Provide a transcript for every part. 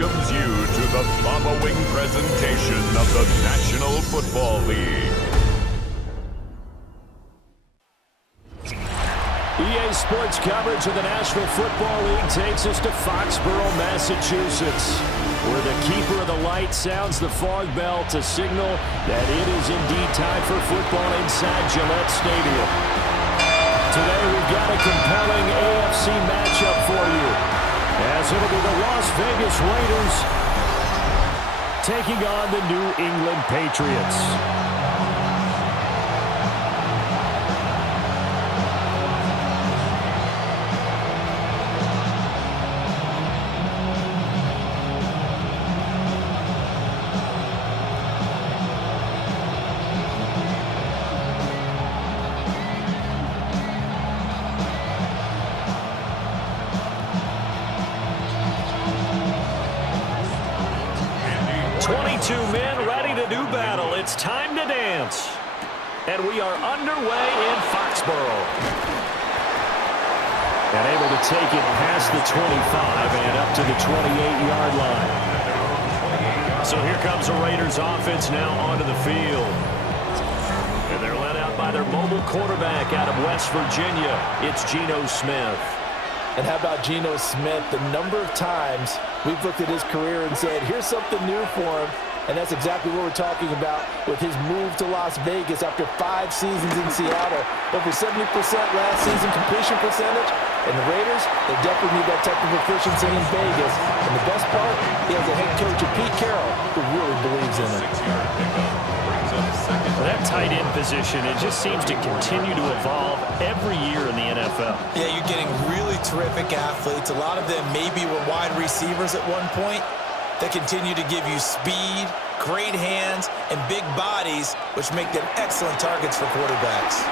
welcomes you to the following presentation of the National Football League. EA Sports coverage of the National Football League takes us to Foxborough, Massachusetts, where the keeper of the light sounds the fog bell to signal that it is indeed time for football inside Gillette Stadium. Today we've got a compelling AFC matchup for you, as it'll be the Las Vegas Raiders taking on the New England Patriots. Men ready to do battle. It's time to dance. And we are underway in Foxborough. And able to take it past the 25 and up to the 28-yard line. So here comes the Raiders offense now onto the field. And they're led out by their mobile quarterback out of West Virginia. It's Geno Smith. And how about Geno Smith? The number of times we've looked at his career and said, here's something new for him. And that's exactly what we're talking about with his move to Las Vegas after 5 seasons in Seattle. Over 70% last season completion percentage. And the Raiders, they definitely need that type of efficiency in Vegas. And the best part, he has a head coach, Pete Carroll, who really believes in him. Well, that tight end position, it just seems to continue to evolve every year in the NFL. Yeah, you're getting really terrific athletes. A lot of them maybe were wide receivers at one point. They continue to give you speed, great hands, and big bodies, which make them excellent targets for quarterbacks.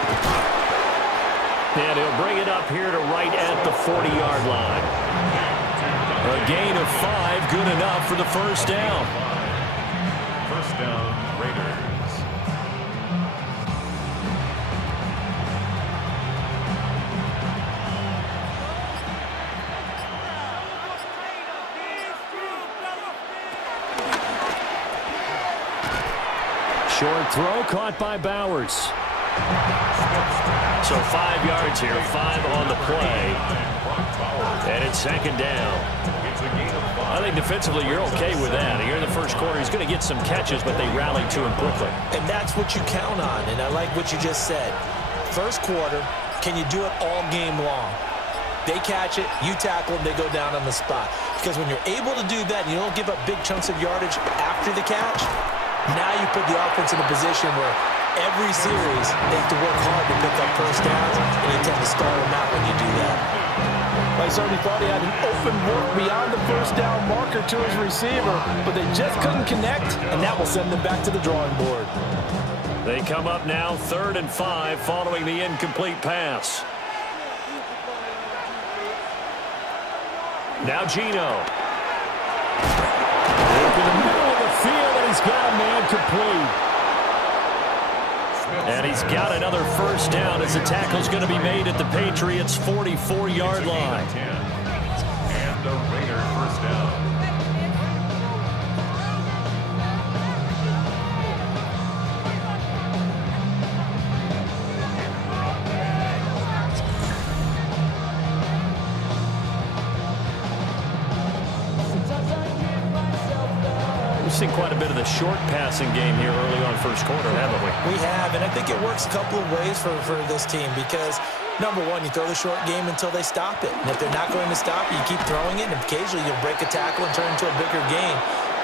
And he'll bring it up here to right at the 40-yard line. A gain of 5, good enough for the first down. First down, Raiders. Short throw caught by Bowers. So 5 yards here, 5 on the play. And it's second down. I think defensively you're okay with that. Here in the first quarter, he's going to get some catches, but they rallied to him quickly. And that's what you count on, and I like what you just said. First quarter, can you do it all game long? They catch it, you tackle them, they go down on the spot. Because when you're able to do that and you don't give up big chunks of yardage after the catch, now you put the offense in a position where every series they have to work hard to pick up first downs, and you tend to stall them out when you do that. I certainly thought he had an open look beyond the first down marker to his receiver, but they just couldn't connect, and that will send them back to the drawing board. They come up now 3rd and 5 following the incomplete pass. Now Geno. Into the middle of the field, and he's got a man complete. And he's got another first down as the tackle's going to be made at the Patriots' 44-yard line. And the Raiders first down. We've seen quite a bit of the short passing game here early on first quarter, haven't we? We have, and I think it works a couple of ways for this team because, number one, you throw the short game until they stop it. And if they're not going to stop it, you keep throwing it, and occasionally you'll break a tackle and turn it into a bigger gain.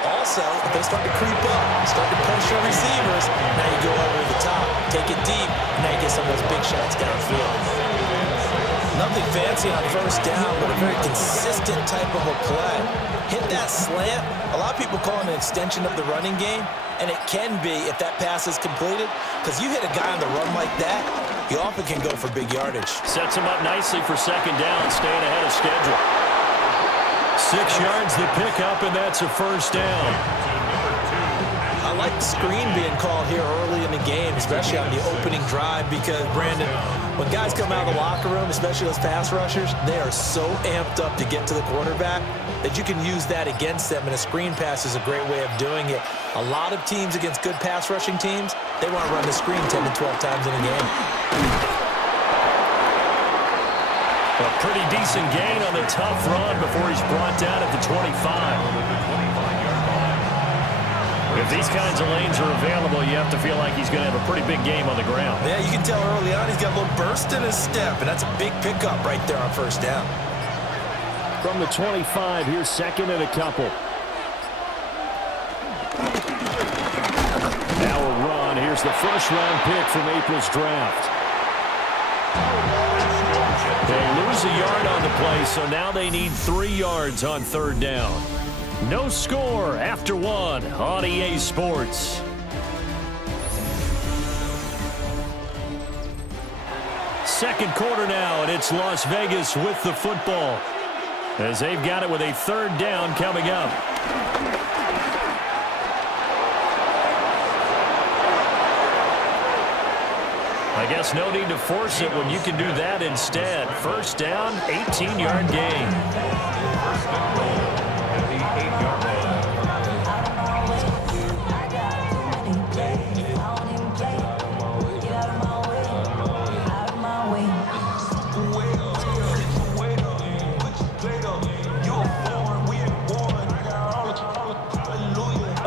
Also, if they start to creep up, start to push your receivers, now you go over the top, take it deep, and now you get some of those big shots downfield. Nothing fancy on first down, but a very consistent type of a play. Hit that slant. A lot of people call it an extension of the running game, and it can be if that pass is completed, because you hit a guy on the run like that, you often can go for big yardage. Sets him up nicely for second down, staying ahead of schedule. 6 yards the pickup, and that's a first down. I like the screen being called here early in the game, especially on the opening drive, because, Brandon, when guys come out of the locker room, especially those pass rushers, they are so amped up to get to the quarterback that you can use that against them, and a screen pass is a great way of doing it. A lot of teams against good pass rushing teams, they want to run the screen 10 to 12 times in a game. A pretty decent gain on the tough run before he's brought down at the 25. If these kinds of lanes are available, you have to feel like he's going to have a pretty big game on the ground. Yeah, you can tell early on he's got a little burst in his step, and that's a big pickup right there on first down. From the 25, here's second and a couple. Now a run. Here's the first-round pick from April's draft. They lose a yard on the play, so now they need 3 yards on third down. No score after 1 on EA Sports. Second quarter now, and it's Las Vegas with the football, as they've got it with a third down coming up. I guess no need to force it when you can do that instead. First down, 18-yard gain. First and goal at the 8-yard line.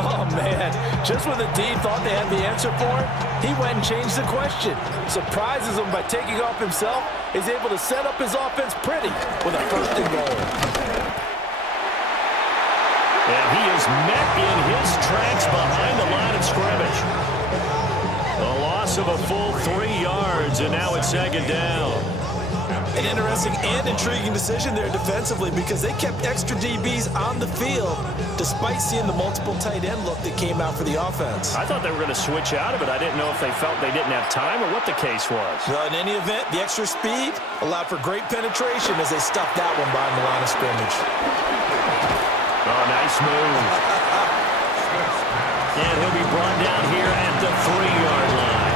Oh, man. Just when the D thought they had the answer for it, he went and changed the question. Surprises him by taking off himself. He's able to set up his offense pretty with a first and goal. And he is met in his tracks behind the line of scrimmage. A loss of a full 3 yards, and now it's second down. An interesting and intriguing decision there defensively, because they kept extra DBs on the field despite seeing the multiple tight end look that came out for the offense. I thought they were going to switch out of it. I didn't know if they felt they didn't have time or what the case was. Well, in any event, the extra speed allowed for great penetration as they stuffed that one behind the line of scrimmage. Oh, nice move. And he'll be brought down here at the 3-yard line.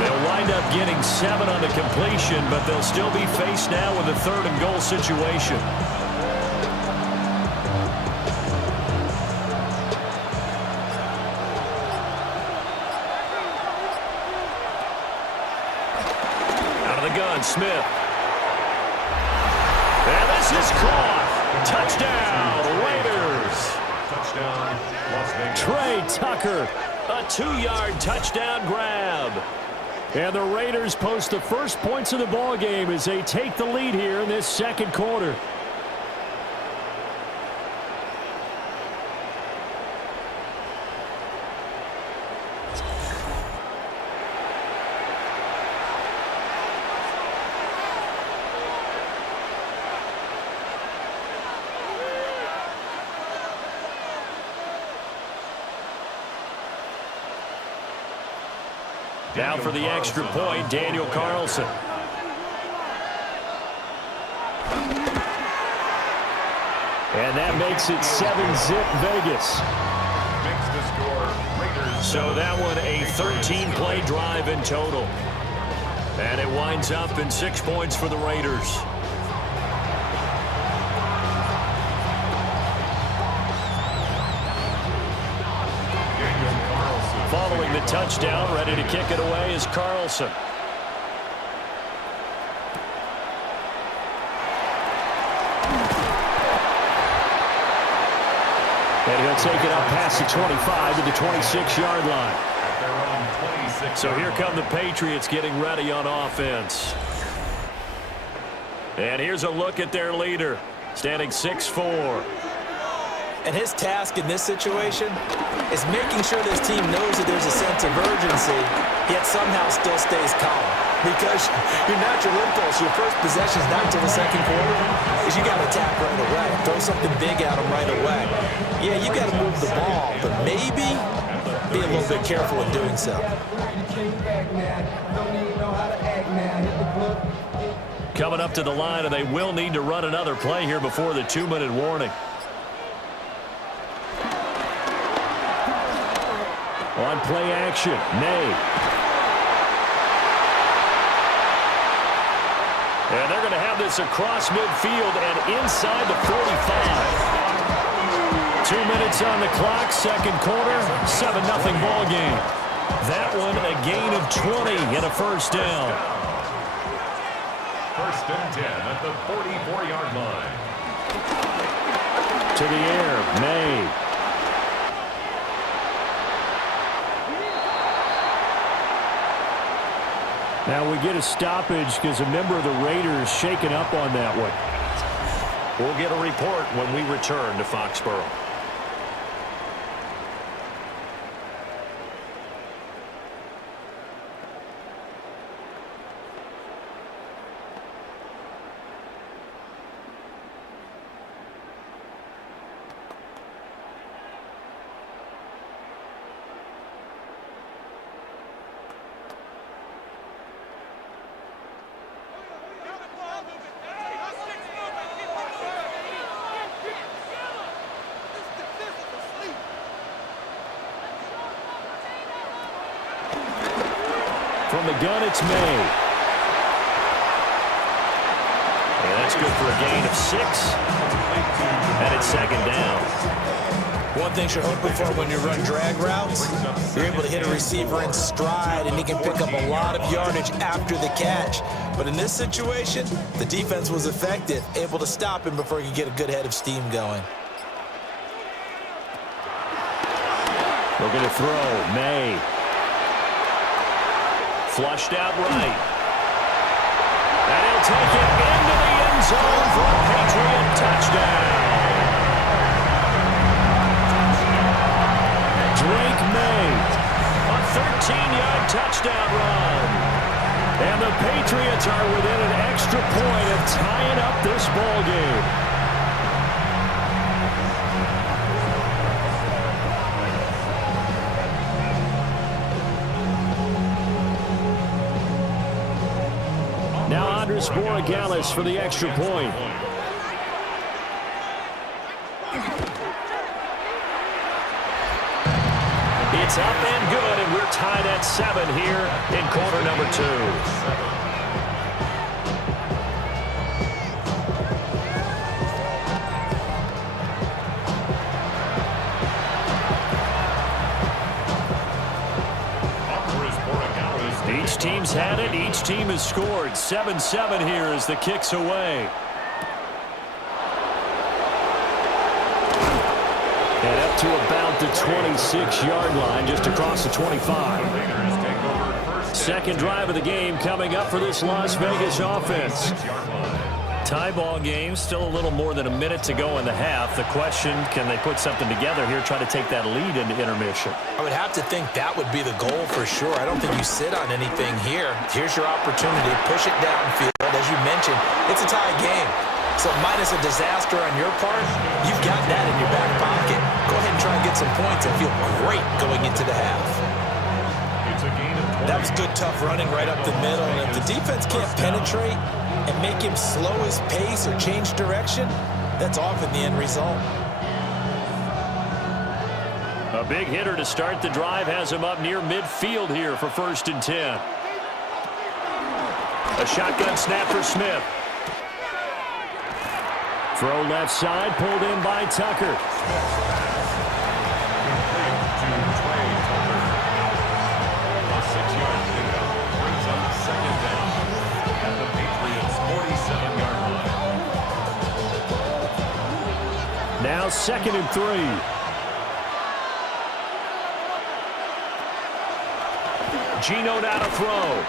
They'll wind up getting 7 on the completion, but they'll still be faced now with a third and goal situation. Out of the gun, Smith. And this is caught. Touchdown, Raiders. Touchdown, Las Vegas. Trey Tucker, a 2-yard touchdown grab. And the Raiders post the first points of the ball game as they take the lead here in this second quarter. Now for the extra point, Daniel Carlson. And that makes it 7-zip Vegas. Makes the score Raiders. So that one a 13-play drive in total. And it winds up in 6 points for the Raiders. Following the touchdown, ready to kick it away is Carlson. And he'll take it up past the 25 to the 26-yard line. At their own 26. So here come the Patriots getting ready on offense. And here's a look at their leader, standing 6'4". And his task in this situation is making sure this team knows that there's a sense of urgency, yet somehow still stays calm. Because your natural impulse, your first possession is not until the second quarter, is you got to attack right away. Throw something big at them right away. Yeah, you got to move the ball, but maybe be a little bit careful in doing so. Coming up to the line, and they will need to run another play here before the 2-minute warning. On play action, May. And they're going to have this across midfield and inside the 45. 2 minutes on the clock, second quarter, 7-0 ball game. That one a gain of 20 and a first down. First and 10 at the 44-yard line. To the air, May. Now we get a stoppage because a member of the Raiders shaken up on that one. We'll get a report when we return to Foxborough. From the gun, it's May. And that's good for a gain of 6. And it's second down. One thing you're hoping for when you run drag routes, you're able to hit a receiver in stride, and he can pick up a lot of yardage after the catch. But in this situation, the defense was effective, able to stop him before he could get a good head of steam going. We're going to throw. May. Flushed out right. And he'll take it into the end zone for a Patriot touchdown. Drake May, a 13-yard touchdown run. And the Patriots are within an extra point of tying up this ball game. Now Andres Borregales for the extra point. It's up and good, and we're tied at 7 here in quarter number 2. Each team's had it. Each team has scored. 7-7 here as the kick's away. And up to about the 26-yard line, just across the 25. Second drive of the game coming up for this Las Vegas offense. Tie ball game, still a little more than a minute to go in the half. The question, can they put something together here, try to take that lead into intermission? I would have to think that would be the goal for sure. I don't think you sit on anything here. Here's your opportunity. Push it downfield. As you mentioned, it's a tie game. So minus a disaster on your part, you've got that in your back pocket. Go ahead and try and get some points and feel great going into the half. That was good, tough running right up the middle. And if the defense can't penetrate and make him slow his pace or change direction, that's often the end result. A big hitter to start the drive has him up near midfield here for 1st and 10. A shotgun snap for Smith. Throw left side, pulled in by Tucker. Now 2nd and 3. Geno now to throw.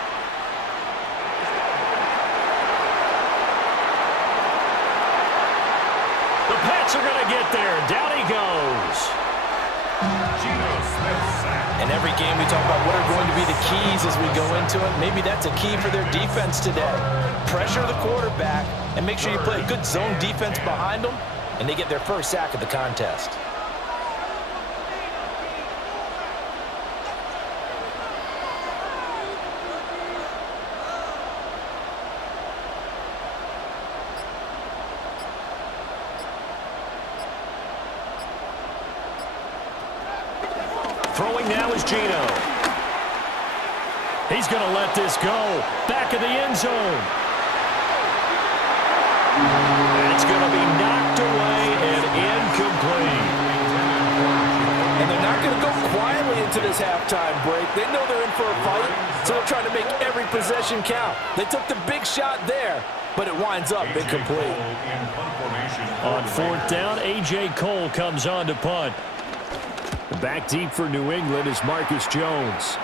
The Pats are going to get there. Down he goes. In every game we talk about what are going to be the keys as we go into it. Maybe that's a key for their defense today. Pressure the quarterback and make sure you play a good zone defense behind them, and they get their first sack of the contest. Throwing now is Geno. He's going to let this go. Back of the end zone. It's going to be knocked away and incomplete. And they're not going to go quietly into this halftime break. They know they're in for a fight, so they're trying to make every possession count. They took the big shot there, but it winds up incomplete. On fourth down, A.J. Cole comes on to punt. Back deep for New England is Marcus Jones.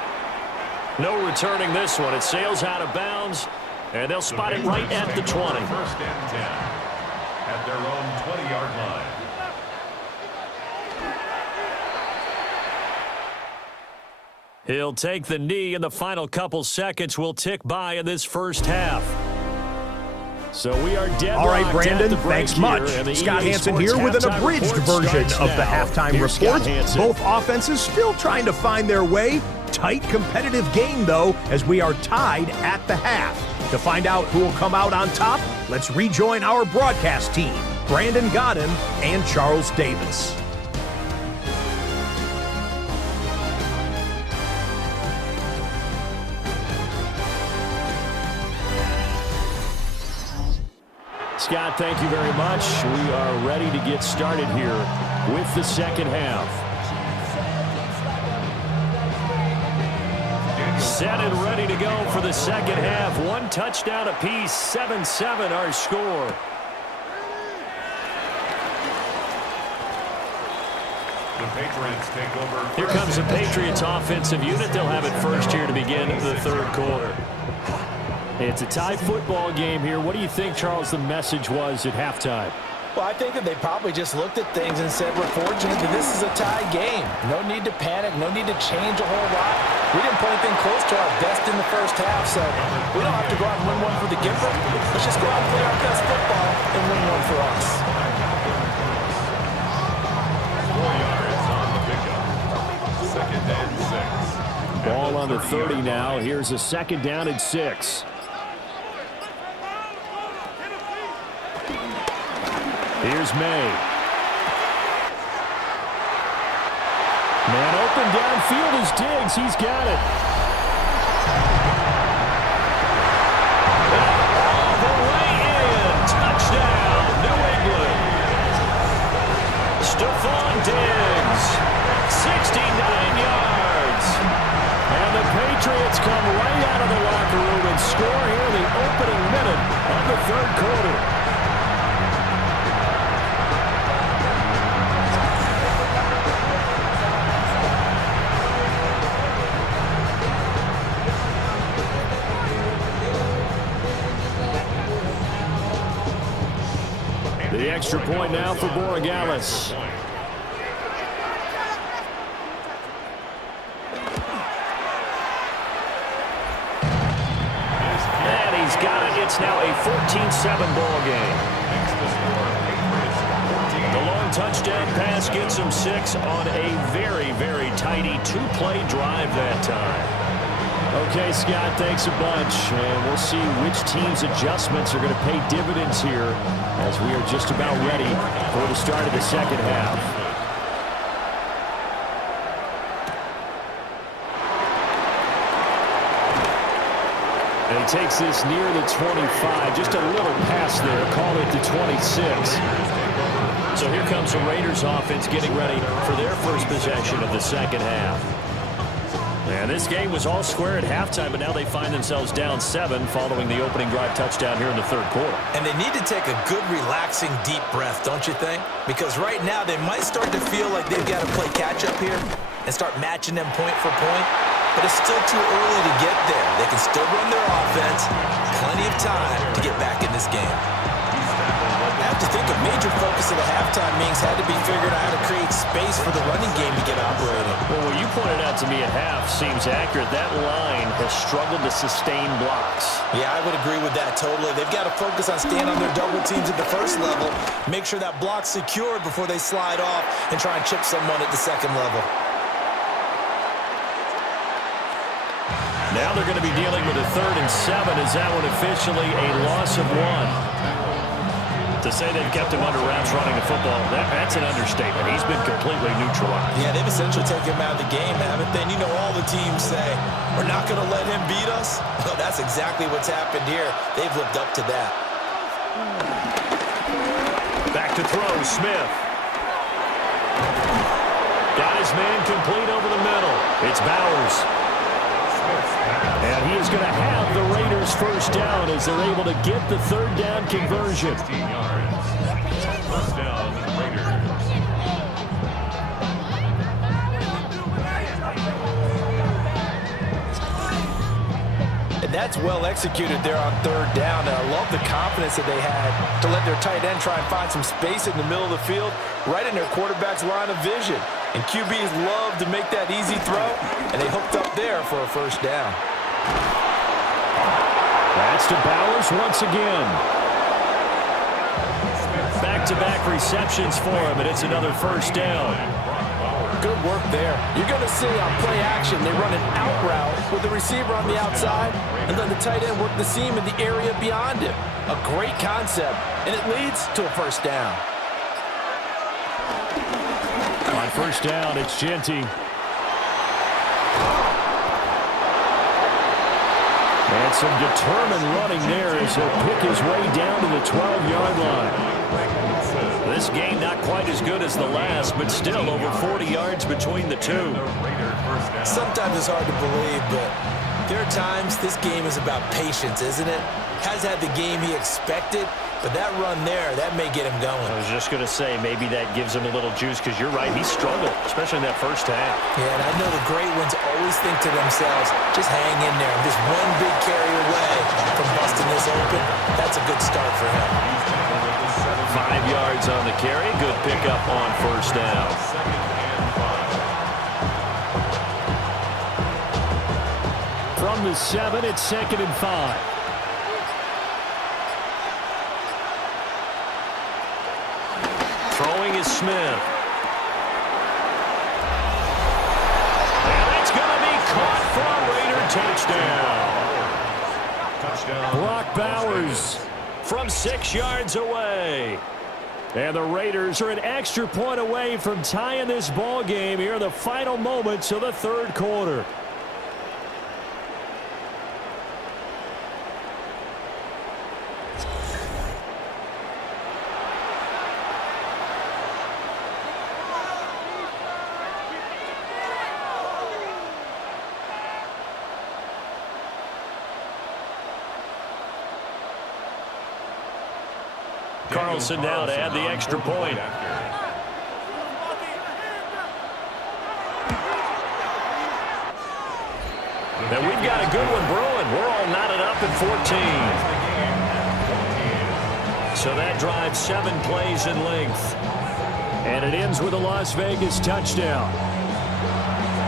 No returning this one. It sails out of bounds, and they'll spot it right at the 20. First and 10 at their own 20-yard line. He'll take the knee, and the final couple seconds will tick by in this first half. So we are dead. All right, Brandon, thanks much. Scott Hansen here with an abridged version of the halftime report. Both offenses still trying to find their way. Tight, competitive game, though, as we are tied at the half. To find out who will come out on top, let's rejoin our broadcast team, Brandon Godden and Charles Davis. Scott, thank you very much. We are ready to get started here with the second half. Set and ready to go for the second half. One touchdown apiece, 7-7 our score. The Patriots take over. Here comes the Patriots offensive unit. They'll have it first here to begin the third quarter. It's a tie football game here. What do you think, Charles, the message was at halftime? Well, I think that they probably just looked at things and said, we're fortunate that this is a tie game. No need to panic, no need to change a whole lot. We didn't play anything close to our best in the first half, so we don't have to go out and win one for the giver. Let's just go out and play our best football and win one for us. 4 yards on the pickup. Second and 6. Ball on the 30 now. Here's a second down and 6. Here's May. Man open downfield is Diggs. He's got it. All the way in. Touchdown, New England. Stephon Diggs, 69 yards. And the Patriots come right out of the locker room and score here in the opening minute of the third quarter. The extra point now for Borregales. And he's got it. It's now a 14-7 ball game. The long touchdown pass gets him 6 on a very, very tidy two-play drive that time. Okay, Scott, thanks a bunch. And we'll see which team's adjustments are going to pay dividends here as we are just about ready for the start of the second half. And he takes this near the 25. Just a little pass there. Call it the 26. So here comes the Raiders offense getting ready for their first possession of the second half. And this game was all square at halftime, but now they find themselves down 7 following the opening drive touchdown here in the third quarter. And they need to take a good, relaxing, deep breath, don't you think? Because right now they might start to feel like they've got to play catch-up here and start matching them point for point. But it's still too early to get there. They can still run their offense. Plenty of time to get back in this game. I have to think a major focus of the halftime meetings had to be figuring out how to create space for the running game to get operating. Well, what you pointed out to me at half seems accurate. That line has struggled to sustain blocks. Yeah, I would agree with that totally. They've got to focus on staying on their double teams at the first level, make sure that block's secured before they slide off and try and chip someone at the second level. Now they're going to be dealing with a 3rd and 7. Is that one officially a loss of 1? To say they've kept him under wraps running the football, that's an understatement. He's been completely neutralized. Yeah, they've essentially taken him out of the game, haven't they? And you know all the teams say, we're not going to let him beat us. Well, that's exactly what's happened here. They've lived up to that. Back to throw, Smith. Got his man complete over the middle. It's Bowers. And he is going to have the Raiders first down as they're able to get the third down conversion. 16 yards. First down, Raiders. And that's well executed there on third down. And I love the confidence that they had to let their tight end try and find some space in the middle of the field, right in their quarterback's line of vision. And QBs love to make that easy throw, and they hooked up there for a first down. That's to Bowers once again. Back-to-back receptions for him, and it's another first down. Good work there. You're going to see on play action, they run an out route with the receiver on the outside, and then the tight end work the seam in the area beyond him. A great concept, and it leads to a first down. On first down, it's Genty. And some determined running there as he'll pick his way down to the 12-yard line. This game not quite as good as the last, but still over 40 yards between the two. Sometimes it's hard to believe, but there are times this game is about patience, isn't it? Has had the game he expected, but that run there, that may get him going. I was just going to say, maybe that gives him a little juice, because you're right, he struggled, especially in that first half. Yeah, and I know the great ones always think to themselves, just hang in there. I'm just one big carry away from busting this open. That's a good start for him. 5 yards on the carry. Good pickup on first down. From the 7, it's 2nd and 5. Throwing is Smith. And that's going to be caught for a Raider touchdown. Brock Bowers from 6 yards away. And the Raiders are an extra point away from tying this ball game here in the final moments of the third quarter. Carlson now to add the extra point. And we've got a good one brewing. We're all knotted up at 14. So that drives 7 plays in length. And it ends with a Las Vegas touchdown.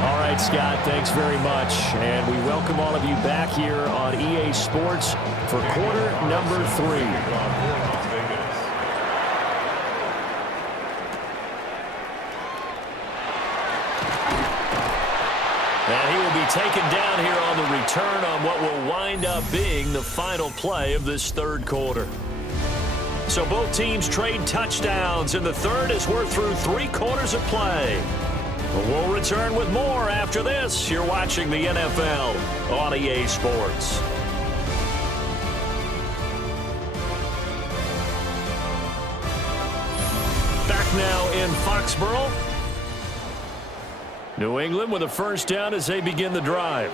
All right, Scott, thanks very much. And we welcome all of you back here on EA Sports for quarter number 3. And he will be taken down here on the return on what will wind up being the final play of this third quarter. So both teams trade touchdowns in the third as we're through 3 quarters of play. We'll return with more after this. You're watching the NFL on EA Sports. Back now in Foxborough. New England with a first down as they begin the drive.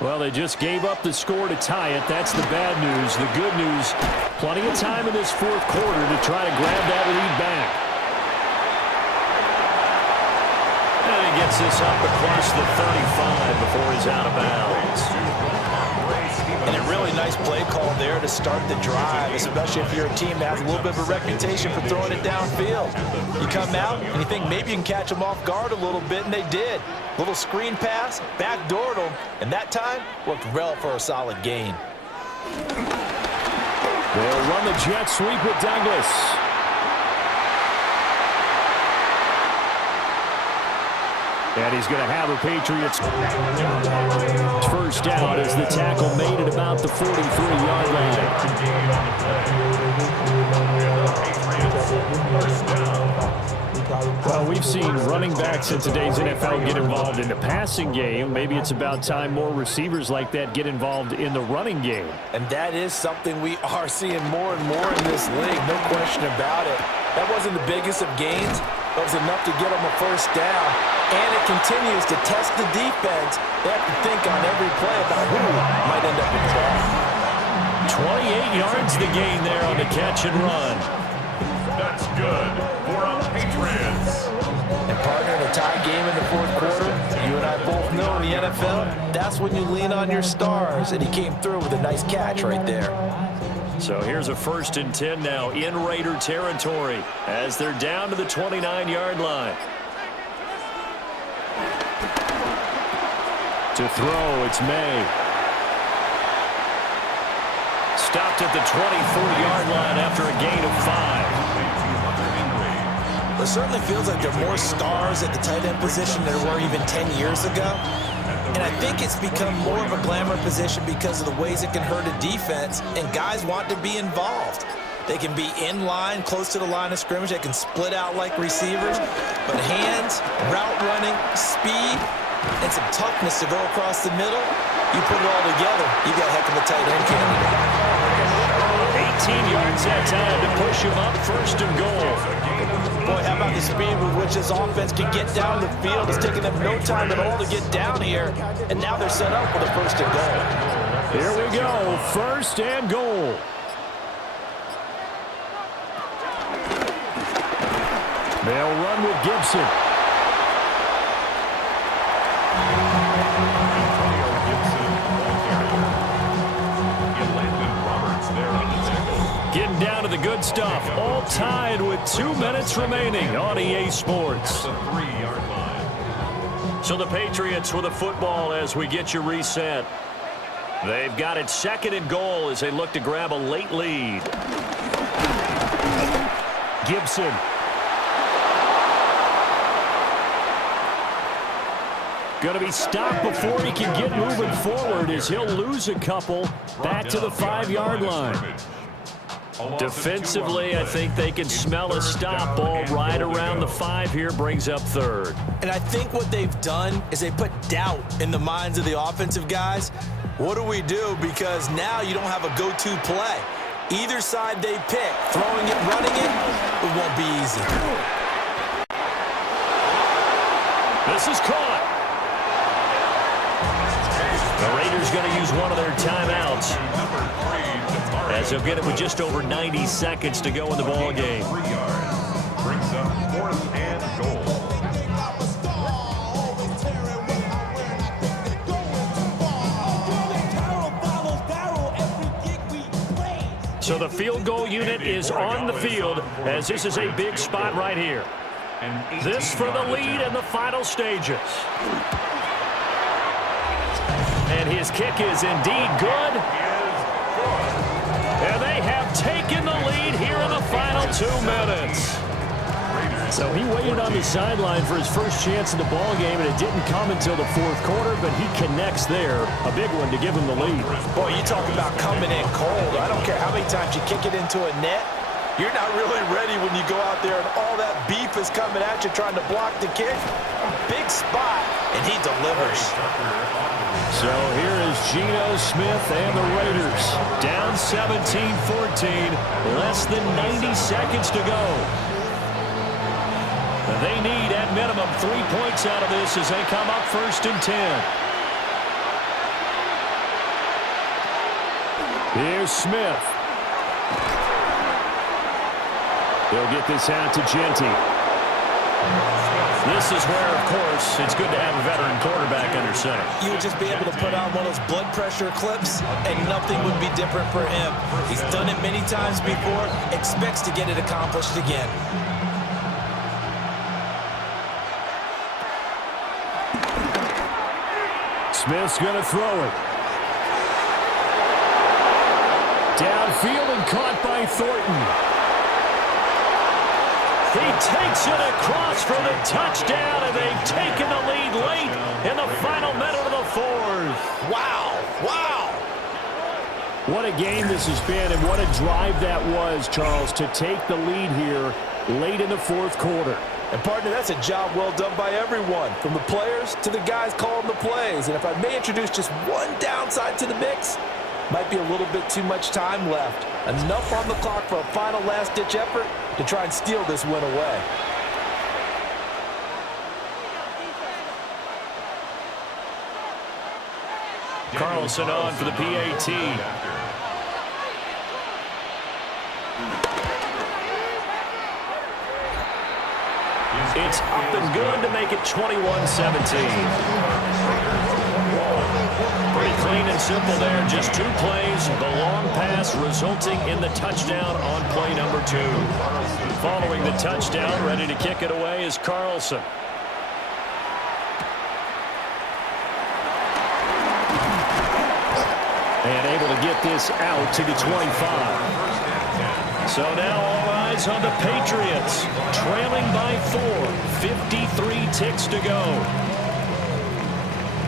Well, they just gave up the score to tie it. That's the bad news. The good news, plenty of time in this fourth quarter to try to grab that lead back. And he gets this up across the 35 before he's out of bounds. And a really nice play call there to start the drive, especially if you're a team that has a little bit of a reputation for throwing it downfield. You come out and you think maybe you can catch them off guard a little bit, and they did. Little screen pass, backdoored them, and that time worked well for a solid gain. They'll run the jet sweep with Douglas. And he's going to have a Patriots first down as the tackle made at about the 43-yard line. Well, we've seen running backs in today's NFL get involved in the passing game. Maybe it's about time more receivers like that get involved in the running game. And that is something we are seeing more and more in this league, no question about it. That wasn't the biggest of gains, but it was enough to get them a first down. And it continues to test the defense. They have to think on every play about who might end up in the ball. 28 yards the gain there on the catch and run. That's good for a Patriots. And partner, in a tie game in the fourth quarter, you and I both know in the NFL, that's when you lean on your stars. And he came through with a nice catch right there. So here's a 1st and 10 now in Raider territory as they're down to the 29-yard line. To throw, it's May. Stopped at the 24-yard line after a gain of 5. It certainly feels like there are more stars at the tight end position than there were even 10 years ago. And I think it's become more of a glamour position because of the ways it can hurt a defense, and guys want to be involved. They can be in line, close to the line of scrimmage. They can split out like receivers. But hands, route running, speed, and some toughness to go across the middle, you put it all together, you got a heck of a tight end candidate. 18 yards that time to push him up, 1st and goal. Boy, how about the speed with which this offense can get down the field? It's taking them no time at all to get down here, and now they're set up for the 1st and goal. Here we go, 1st and goal. They'll run with Gibson. Getting down to the good stuff. All tied with 2 minutes remaining on EA Sports. So the Patriots with a football as we get you reset. They've got it 2nd and goal as they look to grab a late lead. Gibson. Going to be stopped before he can get moving forward as he'll lose a couple back to the 5-yard line. Defensively, I think they can smell a stop. Ball right around the 5 here, brings up 3rd. And I think what they've done is they put doubt in the minds of the offensive guys. What do we do? Because now you don't have a go-to play. Either side they pick, throwing it, running it, it won't be easy. This is caught. The Raiders going to use one of their timeouts as they'll get it with just over 90 seconds to go in the ball game. 3 yards. Brings up 4th and goal. So the field goal unit is on the field as this is a big spot right here. This for the lead in the final stages. And his kick is indeed good. And they have taken the lead here in the final 2 minutes. So he waited on the sideline for his first chance in the ball game, and it didn't come until the 4th quarter, but he connects there. A big one to give him the lead. Boy, you talk about coming in cold. I don't care how many times you kick it into a net. You're not really ready when you go out there and all that beef is coming at you trying to block the kick. Big spot, and he delivers. So here is Geno Smith and the Raiders. Down 17-14, less than 90 seconds to go. They need, at minimum, 3 points out of this as they come up 1st and 10. Here's Smith. They'll get this out to Genty. This is where, of course, it's good to have a veteran quarterback under center. You would just be able to put on one of those blood pressure clips, and nothing would be different for him. He's done it many times before, expects to get it accomplished again. Smith's going to throw it. Downfield and caught by Thornton. He takes it across for the touchdown, and they've taken the lead late in the final minute of the fourth. Wow, wow. What a game this has been, and what a drive that was, Charles, to take the lead here late in the fourth quarter. And, partner, that's a job well done by everyone, from the players to the guys calling the plays. And if I may introduce just one downside to the mix, might be a little bit too much time left. Enough on the clock for a final last-ditch effort to try and steal this win away. Carlson on for the PAT. It's up and good to make it 21-17. Pretty clean and simple there. Just 2 plays. The long pass resulting in the touchdown on play number 2. Following the touchdown, ready to kick it away is Carlson. And able to get this out to the 25. So now all eyes on the Patriots, trailing by 4, 53 ticks to go.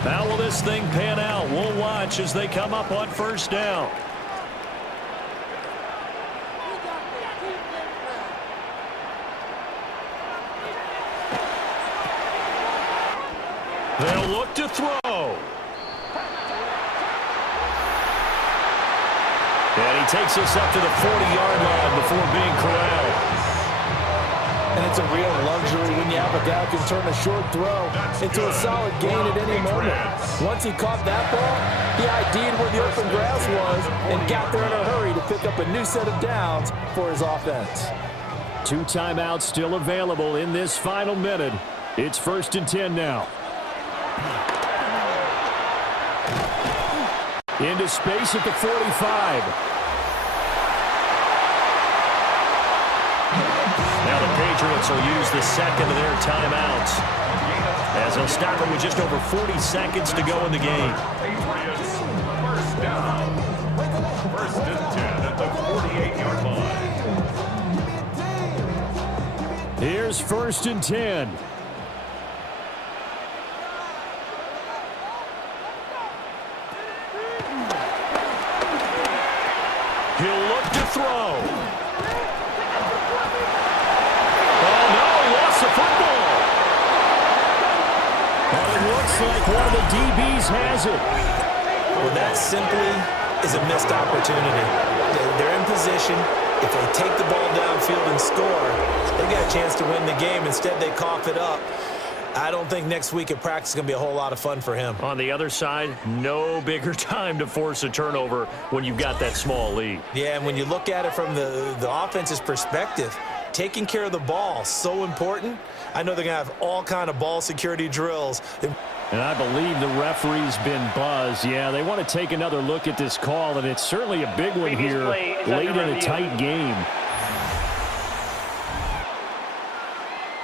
How will this thing pan out? We'll watch as they come up on first down. They'll look to throw. And he takes us up to the 40-yard line before being corralled. And it's a real luxury when you have a guy who can turn a short throw into a solid gain at any moment. Once he caught that ball, he ID'd where the open grass was and got there in a hurry to pick up a new set of downs for his offense. 2 timeouts still available in this final minute. It's 1st and 10 now. Into space at the 45. Now the Patriots will use the second of their timeouts as they'll stop it with just over 40 seconds to go in the game. First down. 1st and 10 at the 48-yard line. Here's 1st and 10. He'll look to throw. Oh, no, he lost the football. And it looks like one of the DBs has it. Well, that simply is a missed opportunity. They're in position. If they take the ball downfield and score, they got a chance to win the game. Instead, they cough it up. I don't think next week at practice is going to be a whole lot of fun for him. On the other side, no bigger time to force a turnover when you've got that small lead. Yeah, and when you look at it from the offense's perspective, taking care of the ball, so important. I know they're going to have all kind of ball security drills. And I believe the referee's been buzzed. Yeah, they want to take another look at this call, and it's certainly a big one here late in a tight game.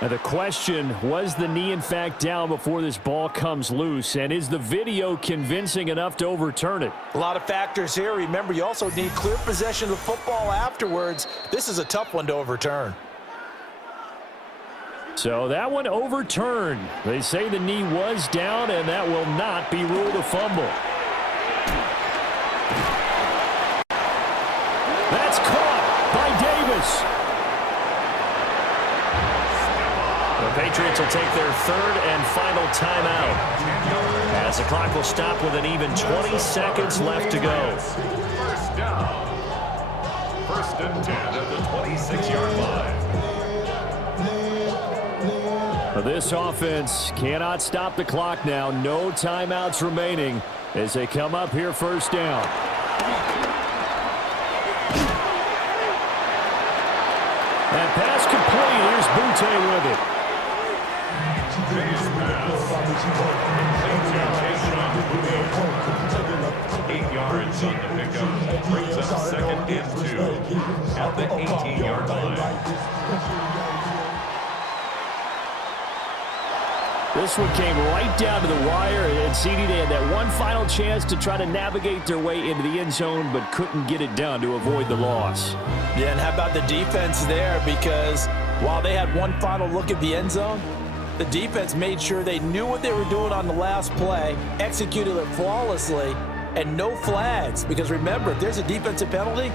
Now the question, was the knee in fact down before this ball comes loose? And is the video convincing enough to overturn it? A lot of factors here. Remember, you also need clear possession of the football afterwards. This is a tough one to overturn. So that one overturned. They say the knee was down, and that will not be ruled a fumble. That's caught by Davis. The Patriots will take their 3rd and final timeout as the clock will stop with an even 20 seconds left to go. First down. 1st and 10 at the 26-yard line. This offense cannot stop the clock now. No timeouts remaining as they come up here 1st down. And pass complete. Here's Butte with it. 8 yards on the pickup. Brings up 2nd and 2 at the 18-yard line. This one came right down to the wire, and CD, they had that one final chance to try to navigate their way into the end zone, but couldn't get it done to avoid the loss. Yeah, and how about the defense there? Because While they had one final look at the end zone, the defense made sure they knew what they were doing on the last play, executed it flawlessly, and no flags. Because remember, if there's a defensive penalty,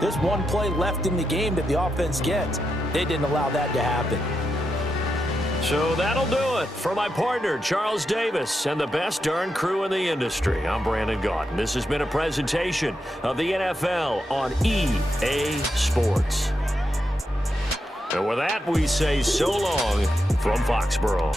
there's one play left in the game that the offense gets. They didn't allow that to happen. So that'll do it for my partner, Charles Davis, and the best darn crew in the industry. I'm Brandon Gaudin. This has been a presentation of the NFL on EA Sports. And with that, we say so long from Foxborough.